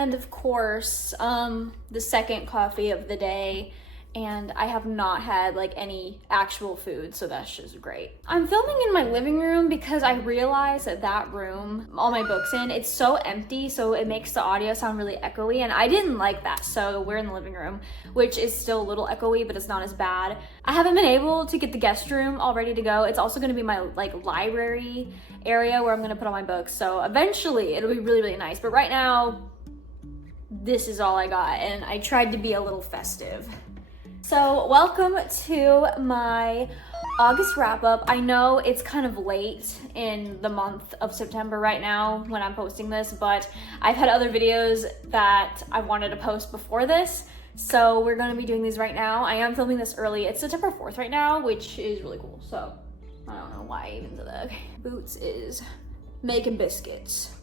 And of course, the second coffee of the day, and I have not had like any actual food, so that's just great. I'm filming in my living room because I realized that room, all my books in, it's so empty, so it makes the audio sound really echoey, and I didn't like that, so we're in the living room, which is still a little echoey, but it's not as bad. I haven't been able to get the guest room all ready to go. It's also gonna be my like library area where I'm gonna put all my books, so eventually it'll be really, really nice, but right now, this is all I got, and I tried to be a little festive. So welcome to my August wrap up. I know it's kind of late in the month of September right now when I'm posting this, but I've had other videos that I wanted to post before this. So we're gonna be doing these right now. I am filming this early. It's September 4th right now, which is really cool. So I don't know why I even did that. Okay. Boots is making biscuits.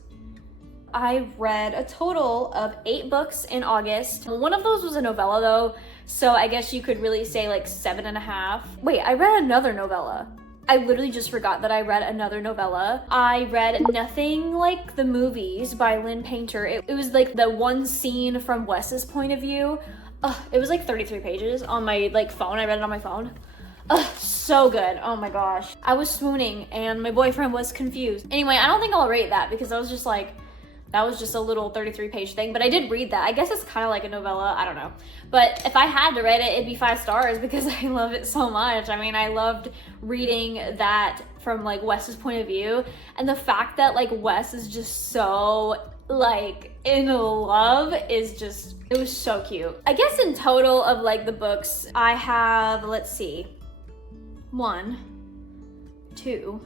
I read a total of 8 books in August. One of those was a novella though, so I guess you could really say like 7.5. Wait, I read another novella. I literally just forgot that I read another novella. I read Nothing Like the Movies by Lynn Painter. It was like the one scene from Wes's point of view. It was like 33 pages on my like phone. I read it on my phone. So good. Oh my gosh. I was swooning and my boyfriend was confused. Anyway, I don't think I'll rate that because I was just like, that was just a little 33-page thing, but I did read that. I guess it's kind of like a novella, I don't know. But if I had to rate it, it'd be 5 stars because I love it so much. I mean, I loved reading that from like Wes's point of view. And the fact that like Wes is just so like in love is just, it was so cute. I guess in total of like the books, I have, let's see, 1, 2,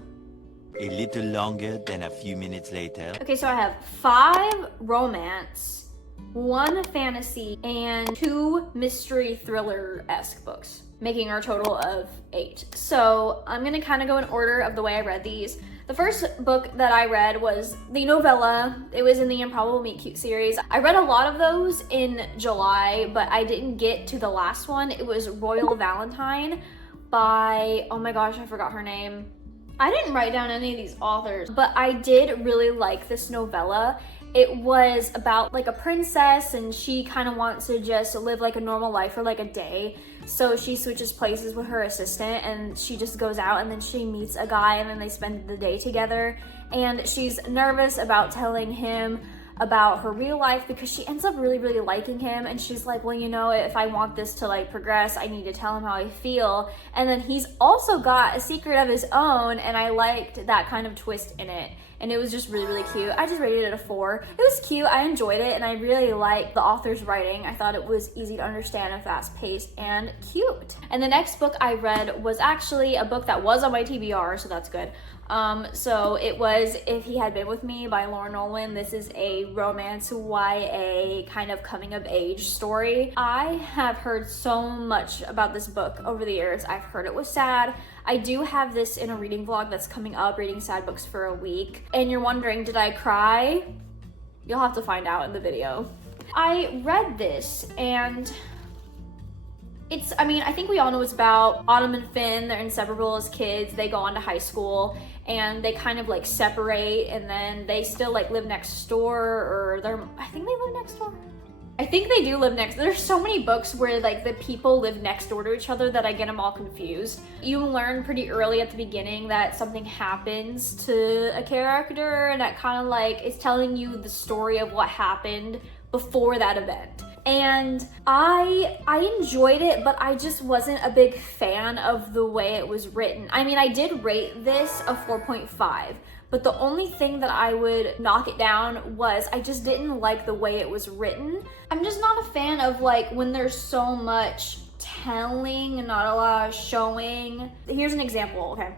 A little longer than a few minutes later. Okay, so I have 5 romance, 1 fantasy, and 2 mystery thriller-esque books, making our total of 8. So I'm gonna kind of go in order of the way I read these. The first book that I read was the novella. It was in the Improbable Meet Cute series. I read a lot of those in July, but I didn't get to the last one. It was Royal Valentine by, oh my gosh, I forgot her name. I didn't write down any of these authors, but I did really like this novella. It was about like a princess and she kind of wants to just live like a normal life for like a day. So she switches places with her assistant and she just goes out and then she meets a guy and then they spend the day together. And she's nervous about telling him about her real life because she ends up really, really liking him, and she's like, well, you know, if I want this to like progress, I need to tell him how I feel. And then he's also got a secret of his own, and I liked that kind of twist in it, and it was just really, really cute. I just rated it a 4. It was cute, I enjoyed it, and I really liked the author's writing. I thought it was easy to understand and fast-paced and cute. And the next book I read was actually a book that was on my TBR, so that's good. So it was If He Had Been With Me by Lauren Nolan. This is a romance YA kind of coming of age story. I have heard so much about this book over the years. I've heard it was sad. I do have this in a reading vlog that's coming up, reading sad books for a week. And you're wondering, did I cry? You'll have to find out in the video. I read this and it's, I mean, I think we all know it's about Autumn and Finn. They're inseparable as kids. They go on to high school and they kind of like separate, and then they still like live next door, or I think they live next door. I think they do live next. There's so many books where like the people live next door to each other that I get them all confused. You learn pretty early at the beginning that something happens to a character, and that kind of like is telling you the story of what happened before that event. And I enjoyed it, but I just wasn't a big fan of the way it was written. I mean, I did rate this a 4.5, but the only thing that I would knock it down was I just didn't like the way it was written. I'm just not a fan of like when there's so much telling and not a lot of showing. Here's an example, okay?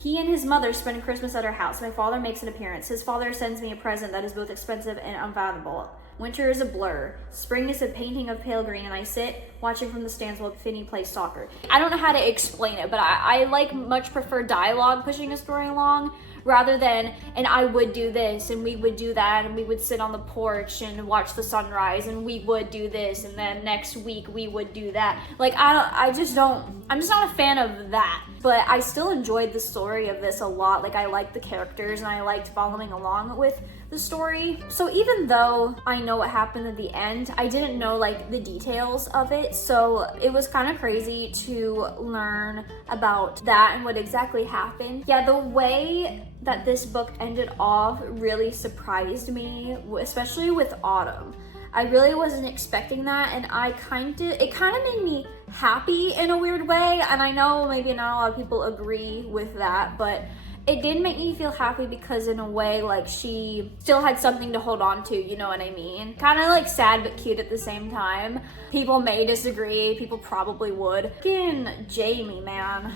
He and his mother spend Christmas at our house. My father makes an appearance. His father sends me a present that is both expensive and unfathomable. Winter is a blur. Spring is a painting of pale green, and I sit watching from the stands while Finney plays soccer. I don't know how to explain it, but I like much prefer dialogue pushing a story along rather than, and I would do this, and we would do that, and we would sit on the porch and watch the sunrise, and we would do this, and then next week we would do that. Like, I'm just not a fan of that. But I still enjoyed the story of this a lot. Like, I liked the characters, and I liked following along with the story. So even though I know what happened at the end, I didn't know like the details of it. So it was kind of crazy to learn about that and what exactly happened. Yeah, the way that this book ended off really surprised me, especially with Autumn. I really wasn't expecting that, and it kind of made me happy in a weird way. And I know maybe not a lot of people agree with that, but it did make me feel happy because in a way, like, she still had something to hold on to, you know what I mean? Kind of like sad but cute at the same time. People may disagree, people probably would. Fucking Jamie, man.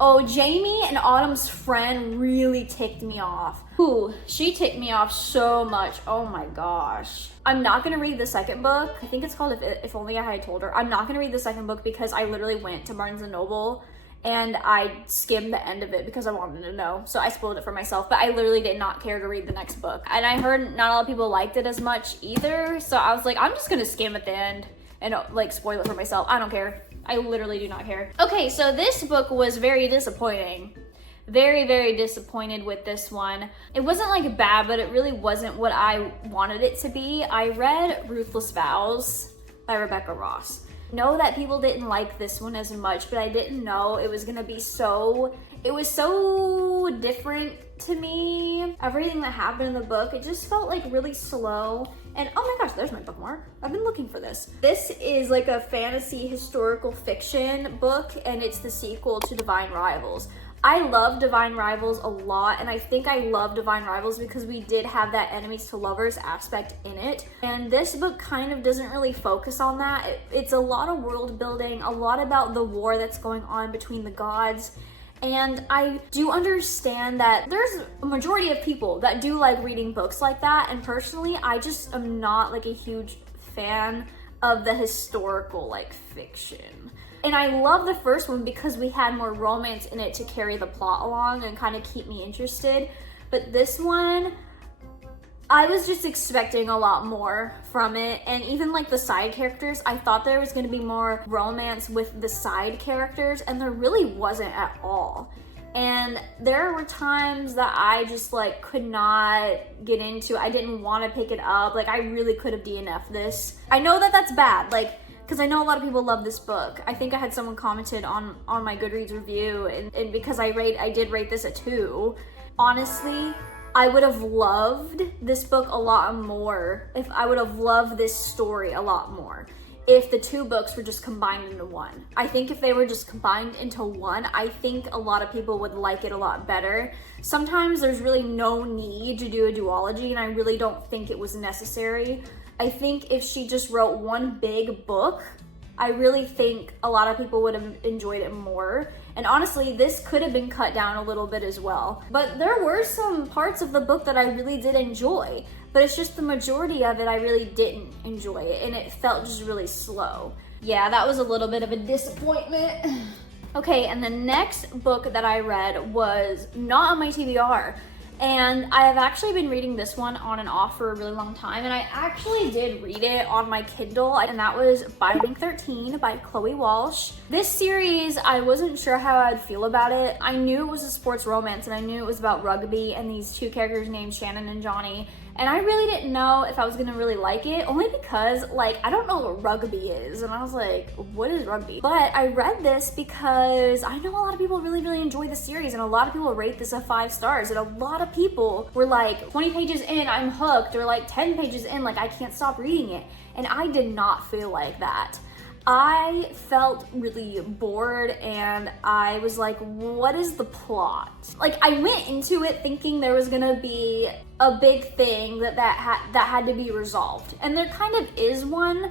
Oh, Jamie and Autumn's friend really ticked me off. Ooh, she ticked me off so much. Oh my gosh. I'm not gonna read the second book. I think it's called If Only I Had Told Her. I'm not gonna read the second book because I literally went to Barnes & Noble and I skimmed the end of it because I wanted to know. So I spoiled it for myself, but I literally did not care to read the next book. And I heard not a lot of people liked it as much either. So I was like, I'm just gonna skim at the end and like spoil it for myself. I don't care. I literally do not care. Okay, so this book was very disappointing. Very, very disappointed with this one. It wasn't like bad, but it really wasn't what I wanted it to be. I read Ruthless Vows by Rebecca Ross. Know that people didn't like this one as much, but I didn't know it was gonna be it was so different to me. Everything that happened in the book, it just felt like really slow. And oh my gosh, there's my bookmark. I've been looking for this. This is like a fantasy historical fiction book, and it's the sequel to Divine Rivals. I love Divine Rivals a lot, and I think I love Divine Rivals because we did have that enemies to lovers aspect in it. And this book kind of doesn't really focus on that. It's a lot of world building, a lot about the war that's going on between the gods. And I do understand that there's a majority of people that do like reading books like that. And personally, I just am not like a huge fan of the historical like fiction. And I love the first one because we had more romance in it to carry the plot along and kind of keep me interested. But this one, I was just expecting a lot more from it. And even like the side characters, I thought there was going to be more romance with the side characters, and there really wasn't at all. And there were times that I just like could not get into. I didn't want to pick it up. Like I really could have DNF'd this. I know that that's bad, like, because I know a lot of people love this book. I think I had someone commented on my Goodreads review, and because I did rate this a 2. Honestly, I would have loved this book a lot more if I would have loved this story a lot more if the 2 books were just combined into one. I think if they were just combined into one, I think a lot of people would like it a lot better. Sometimes there's really no need to do a duology, and I really don't think it was necessary. I think if she just wrote one big book, I really think a lot of people would have enjoyed it more. And honestly, this could have been cut down a little bit as well. But there were some parts of the book that I really did enjoy, but it's just the majority of it I really didn't enjoy it, and it felt just really slow. Yeah, that was a little bit of a disappointment. Okay, and the next book that I read was not on my TBR. And I have actually been reading this one on and off for a really long time, and I actually did read it on my Kindle, and that was Binding 13 by Chloe Walsh. This series, I wasn't sure how I'd feel about it. I knew it was a sports romance, and I knew it was about rugby and these 2 characters named Shannon and Johnny. And I really didn't know if I was gonna really like it, only because like I don't know what rugby is, and I was like, what is rugby? But I read this because I know a lot of people really enjoy the series, and a lot of people rate this a 5 stars, and a lot of people were like 20 pages in, I'm hooked, or like 10 pages in, like I can't stop reading it. And I did not feel like that. I felt really bored, and I was like, what is the plot? Like I went into it thinking there was gonna be a big thing that had to be resolved, and there kind of is one,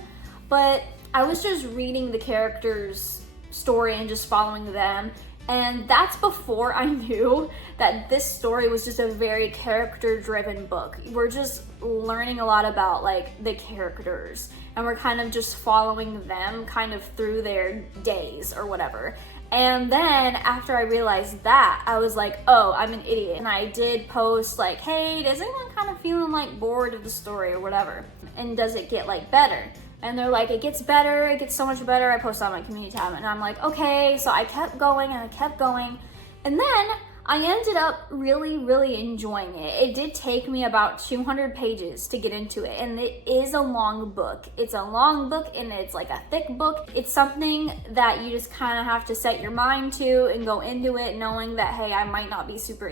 but I was just reading the characters' story and just following them. And that's before I knew that this story was just a very character-driven book. We're just learning a lot about like the characters, and we're kind of just following them kind of through their days or whatever. And then after I realized that, I was like, oh, I'm an idiot. And I did post like, hey, does anyone kind of feeling like bored of the story or whatever? And does it get like better? And they're like, it gets better, it gets so much better. I posted on my community tab, and I'm like, okay. So I kept going and I kept going. And then I ended up really enjoying it. It did take me about 200 pages to get into it, and it is a long book. It's a long book, and it's like a thick book. It's something that you just kind of have to set your mind to and go into it knowing that, hey, I might not be super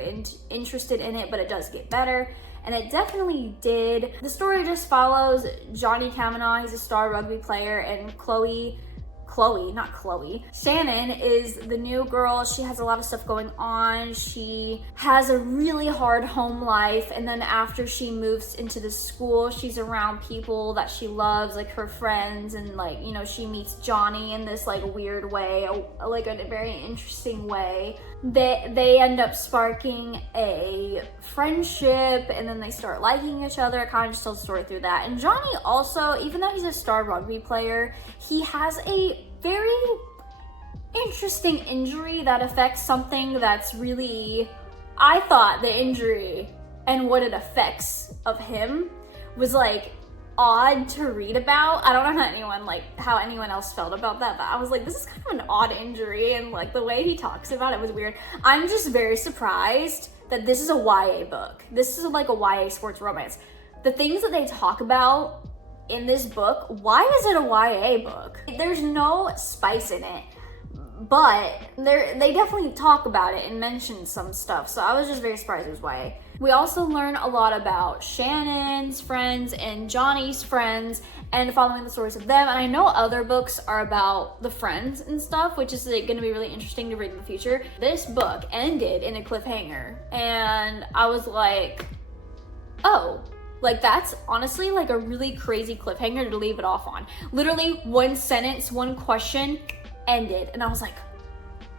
interested in it, but it does get better. And it definitely did. The story just follows Johnny Kavanaugh. He's a star rugby player, and Shannon is the new girl. She has a lot of stuff going on. She has a really hard home life, and then after she moves into the school, she's around people that she loves, like her friends, and like, you know, she meets Johnny in this like weird way, like a very interesting way. They end up sparking a friendship, and then they start liking each other. It kind of just tells the story through that. And Johnny also, even though he's a star rugby player, he has a very interesting injury that affects something that's really, I thought the injury and what it affects of him was like odd to read about. I don't know how anyone else felt about that, but I was like, this is kind of an odd injury, and like the way he talks about it was weird. I'm just very surprised that this is a YA book. This is like a YA sports romance. The things that they talk about in this book, why is it a YA book? There's no spice in it, but they definitely talk about it and mention some stuff, so I was just very surprised it was YA. We also learn a lot about Shannon's friends and Johnny's friends and following the stories of them, and I know other books are about the friends and stuff, which is like, gonna be really interesting to read in the future. This book ended in a cliffhanger, and I was like, oh, like that's honestly like a really crazy cliffhanger to leave it off on. Literally one sentence, one question, ended, and I was like,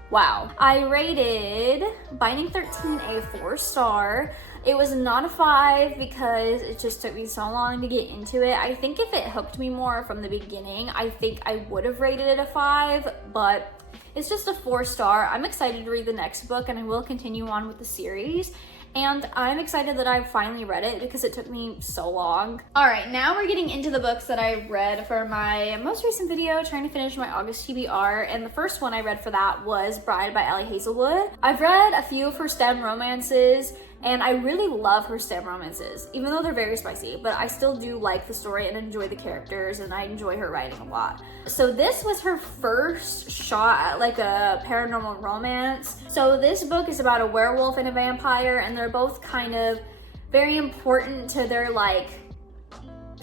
wow. I rated Binding 13 a 4-star. It was not a 5 because it just took me so long to get into it. I think if it hooked me more from the beginning, I think I would have rated it a 5, but it's just a 4-star. I'm excited to read the next book, and I will continue on with the series. And I'm excited that I finally read it because it took me so long. All right, now we're getting into the books that I read for my most recent video, trying to finish my August TBR. And the first one I read for that was Bride by Ellie Hazelwood. I've read a few of her STEM romances, and I really love her STEM romances, even though they're very spicy, but I still do like the story and enjoy the characters, and I enjoy her writing a lot. So this was her first shot at like a paranormal romance. So this book is about a werewolf and a vampire, and they're both kind of very important to their like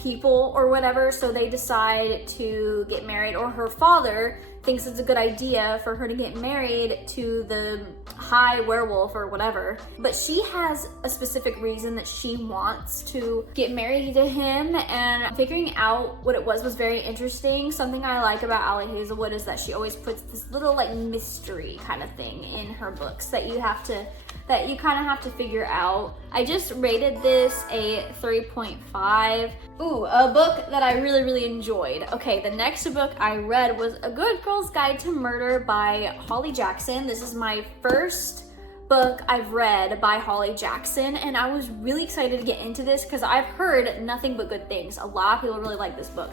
people or whatever, so they decide to get married, or her father thinks it's a good idea for her to get married to the high werewolf or whatever, but she has a specific reason that she wants to get married to him, and figuring out what it was very interesting. Something I like about Ellie Hazelwood is that she always puts this little like mystery kind of thing in her books that you kind of have to figure out. I just rated this a 3.5. Ooh, a book that I really enjoyed. Okay, the next book I read was A Good Girl's Guide to Murder by Holly Jackson. This is my first book I've read by Holly Jackson, and I was really excited to get into this because I've heard nothing but good things. A lot of people really like this book.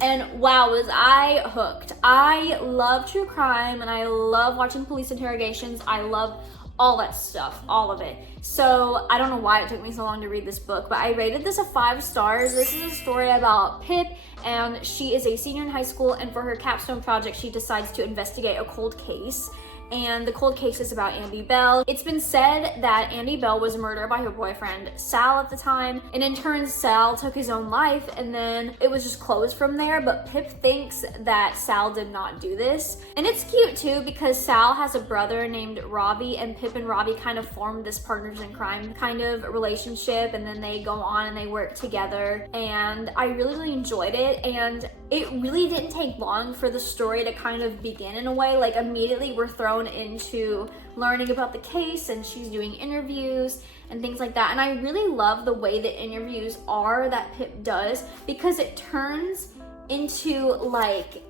And wow, was I hooked. I love true crime, and I love watching police interrogations. I love all that stuff, all of it. So I don't know why it took me so long to read this book, but I rated this a 5 stars. This is a story about Pip, and she is a senior in high school, and for her capstone project, she decides to investigate a cold case. And the cold case is about Andy Bell. It's been said that Andy Bell was murdered by her boyfriend Sal at the time, and in turn Sal took his own life, and then it was just closed from there. But Pip thinks that Sal did not do this, and it's cute too because Sal has a brother named Robbie, and Pip and Robbie kind of formed this partners in crime kind of relationship, and then they go on and they work together, and I really enjoyed it. And it really didn't take long for the story to kind of begin in a way. Like immediately we're thrown into learning about the case, and she's doing interviews and things like that. And I really love the way the interviews are that Pip does, because it turns into like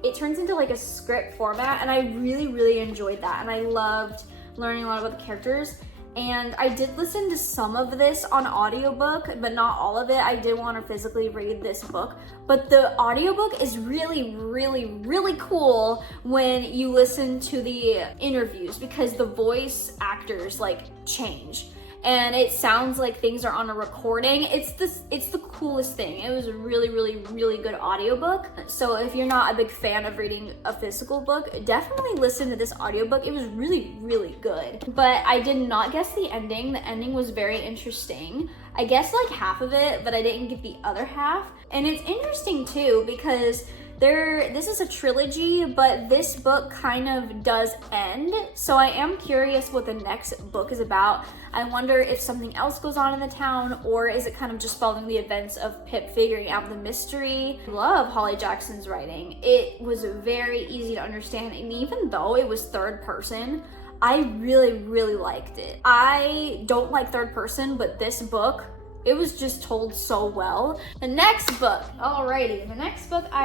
a script format, and I really enjoyed that, and I loved learning a lot about the characters. And I did listen to some of this on audiobook, but not all of it. I did want to physically read this book, but the audiobook is really, really, really cool when you listen to the interviews, because the voice actors like change. And it sounds like things are on a recording. It's the coolest thing. It was a really, really, really good audiobook. So if you're not a big fan of reading a physical book, definitely listen to this audiobook. It was really, really good. But I did not guess the ending. The ending was very interesting. I guessed like half of it, but I didn't get the other half. And it's interesting too, because this is a trilogy, but this book kind of does end. So I am curious what the next book is about. I wonder if something else goes on in the town, or is it kind of just following the events of Pip figuring out the mystery. I love Holly Jackson's writing. It was very easy to understand, and even though it was third person, I really, really liked it. I don't like third person, but this book, it was just told so well. The next book I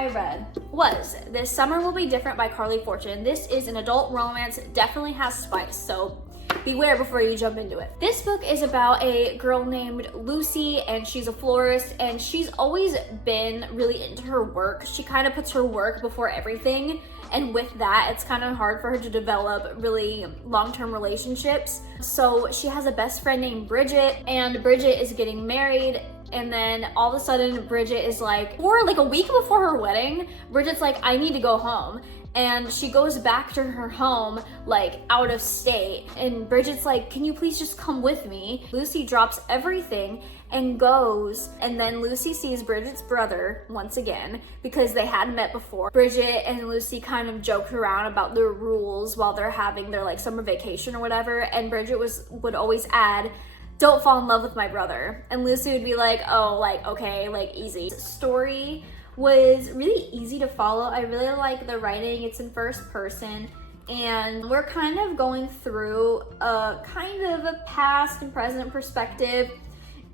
read was This Summer Will Be Different by Carly Fortune. This is an adult romance, definitely has spice, so beware before you jump into it. This book is about a girl named Lucy, and she's a florist, and she's always been really into her work. She kind of puts her work before everything, and with that, it's kind of hard for her to develop really long-term relationships. So she has a best friend named Bridget, and Bridget is getting married. And then all of a sudden, Bridget is like, or like a week before her wedding, Bridget's like, I need to go home. And she goes back to her home, like out of state. And Bridget's like, can you please just come with me? Lucy drops everything and goes. And then Lucy sees Bridget's brother once again, because they hadn't met before. Bridget and Lucy kind of joke around about their rules while they're having their like summer vacation or whatever. And Bridget would always add, don't fall in love with my brother. And Lucy would be like, oh, like, okay, like easy. Story was really easy to follow. I really like the writing. It's in first person, and we're kind of going through a kind of a past and present perspective.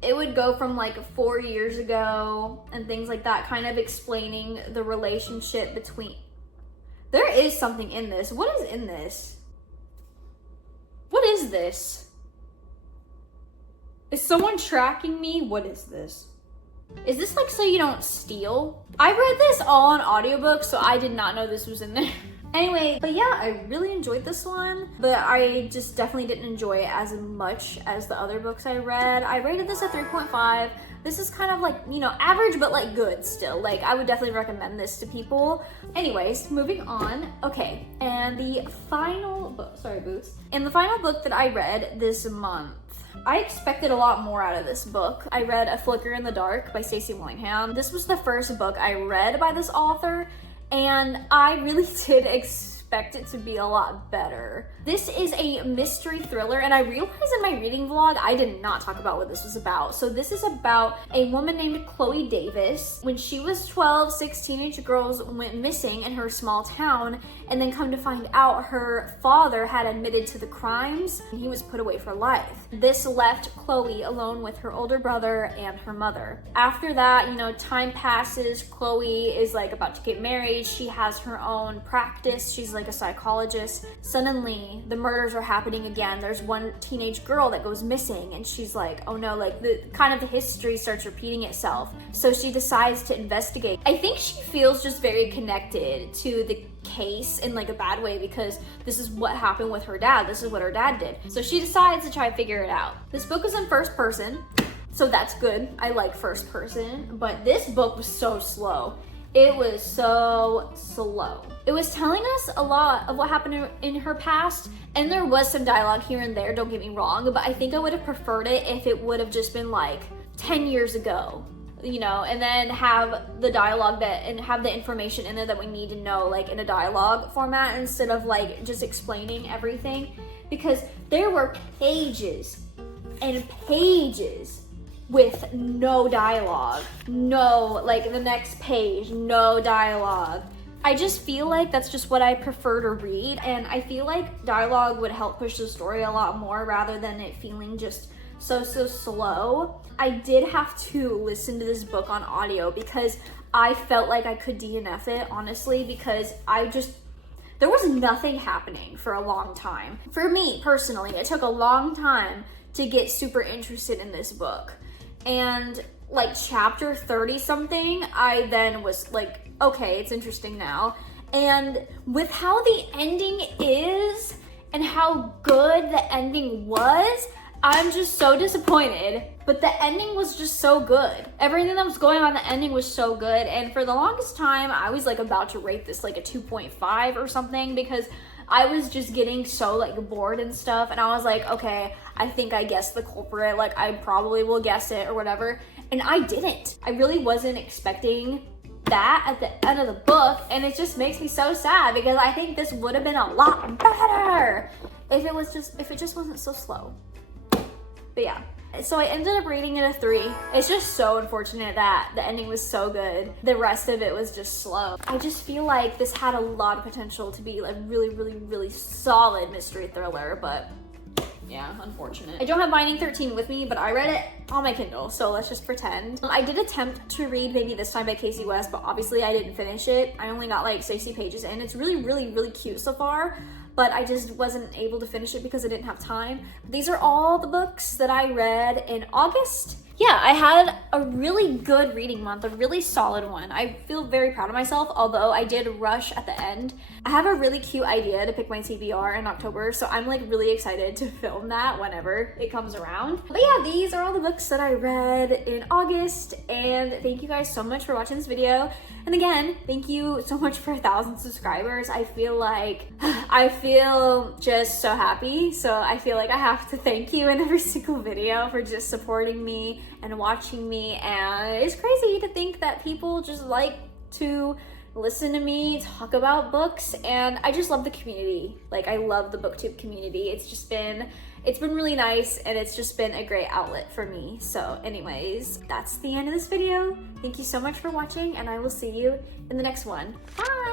It would go from like 4 years ago and things like that, kind of explaining the relationship between. There is something in this. What is in this? What is this? Is someone tracking me? What is this? Is this like so you don't steal? I read this all on audiobook, so I did not know this was in there. Anyway, but yeah, I really enjoyed this one, but I just definitely didn't enjoy it as much as the other books I read. I rated this at 3.5. This is kind of like, you know, average, but like good still. Like, I would definitely recommend this to people. Anyways, moving on. Okay, and the final book, sorry, Boots. And the final book that I read this month, I expected a lot more out of this book. I read A Flicker in the Dark by Stacey Willingham. This was the first book I read by this author, and I really did expect it to be a lot better. This is a mystery thriller, and I realized in my reading vlog, I did not talk about what this was about. So this is about a woman named Chloe Davis. When she was 12, 6 teenage girls went missing in her small town, and then come to find out her father had admitted to the crimes, and he was put away for life. This left Chloe alone with her older brother and her mother. After that, you know, time passes. Chloe is like about to get married. She has her own practice. She's like a psychologist. Suddenly, the murders are happening again. There's one teenage girl that goes missing, and she's like, oh no, like the history starts repeating itself. So she decides to investigate. I think she feels just very connected to the case in like a bad way, because this is what happened with her dad. This is what her dad did. So she decides to try to figure it out. This book is in first person, so that's good. I like first person, but this book was so slow. It was so slow. It was telling us a lot of what happened in her past, and there was some dialogue here and there, don't get me wrong, but I think I would have preferred it if it would have just been like 10 years ago, you know, and then have the dialogue and have the information in there that we need to know, like in a dialogue format, instead of like just explaining everything, because there were pages and pages with no dialogue. No, like the next page, no dialogue. I just feel like that's just what I prefer to read, and I feel like dialogue would help push the story a lot more rather than it feeling just so slow. I did have to listen to this book on audio because I felt like I could DNF it, honestly, because there was nothing happening for a long time. For me, personally, it took a long time to get super interested in this book. And like chapter 30 something, I then was like, okay, it's interesting now. And with how the ending is and how good the ending was, I'm just so disappointed, but the ending was just so good. Everything that was going on, the ending was so good. And for the longest time, I was like about to rate this like a 2.5 or something, because I was just getting so like bored and stuff. And I was like, okay, I think I guessed the culprit. Like I probably will guess it or whatever. And I didn't. I really wasn't expecting that at the end of the book. And it just makes me so sad, because I think this would have been a lot better if it just wasn't so slow. But yeah, so I ended up rating it a 3. It's just so unfortunate that the ending was so good. The rest of it was just slow. I just feel like this had a lot of potential to be like really, really, really solid mystery thriller, but yeah, unfortunate. I don't have Binding 13 with me, but I read it on my Kindle, so let's just pretend. I did attempt to read Maybe This Time by Casey West, but obviously I didn't finish it. I only got like 60 pages in. It's really, really, really cute so far, but I just wasn't able to finish it because I didn't have time. These are all the books that I read in August. Yeah, I had a really good reading month, a really solid one. I feel very proud of myself, although I did rush at the end. I have a really cute idea to pick my TBR in October, so I'm like really excited to film that whenever it comes around. But yeah, these are all the books that I read in August, and thank you guys so much for watching this video. And again, thank you so much for 1,000 subscribers. I feel just so happy. So I feel like I have to thank you in every single video for just supporting me and watching me. And it's crazy to think that people just like to listen to me talk about books, and I just love the community. Like I love the booktube community. It's been really nice, and it's just been a great outlet for me. So anyways, that's the end of this video. Thank you so much for watching, and I will see you in the next one. Bye!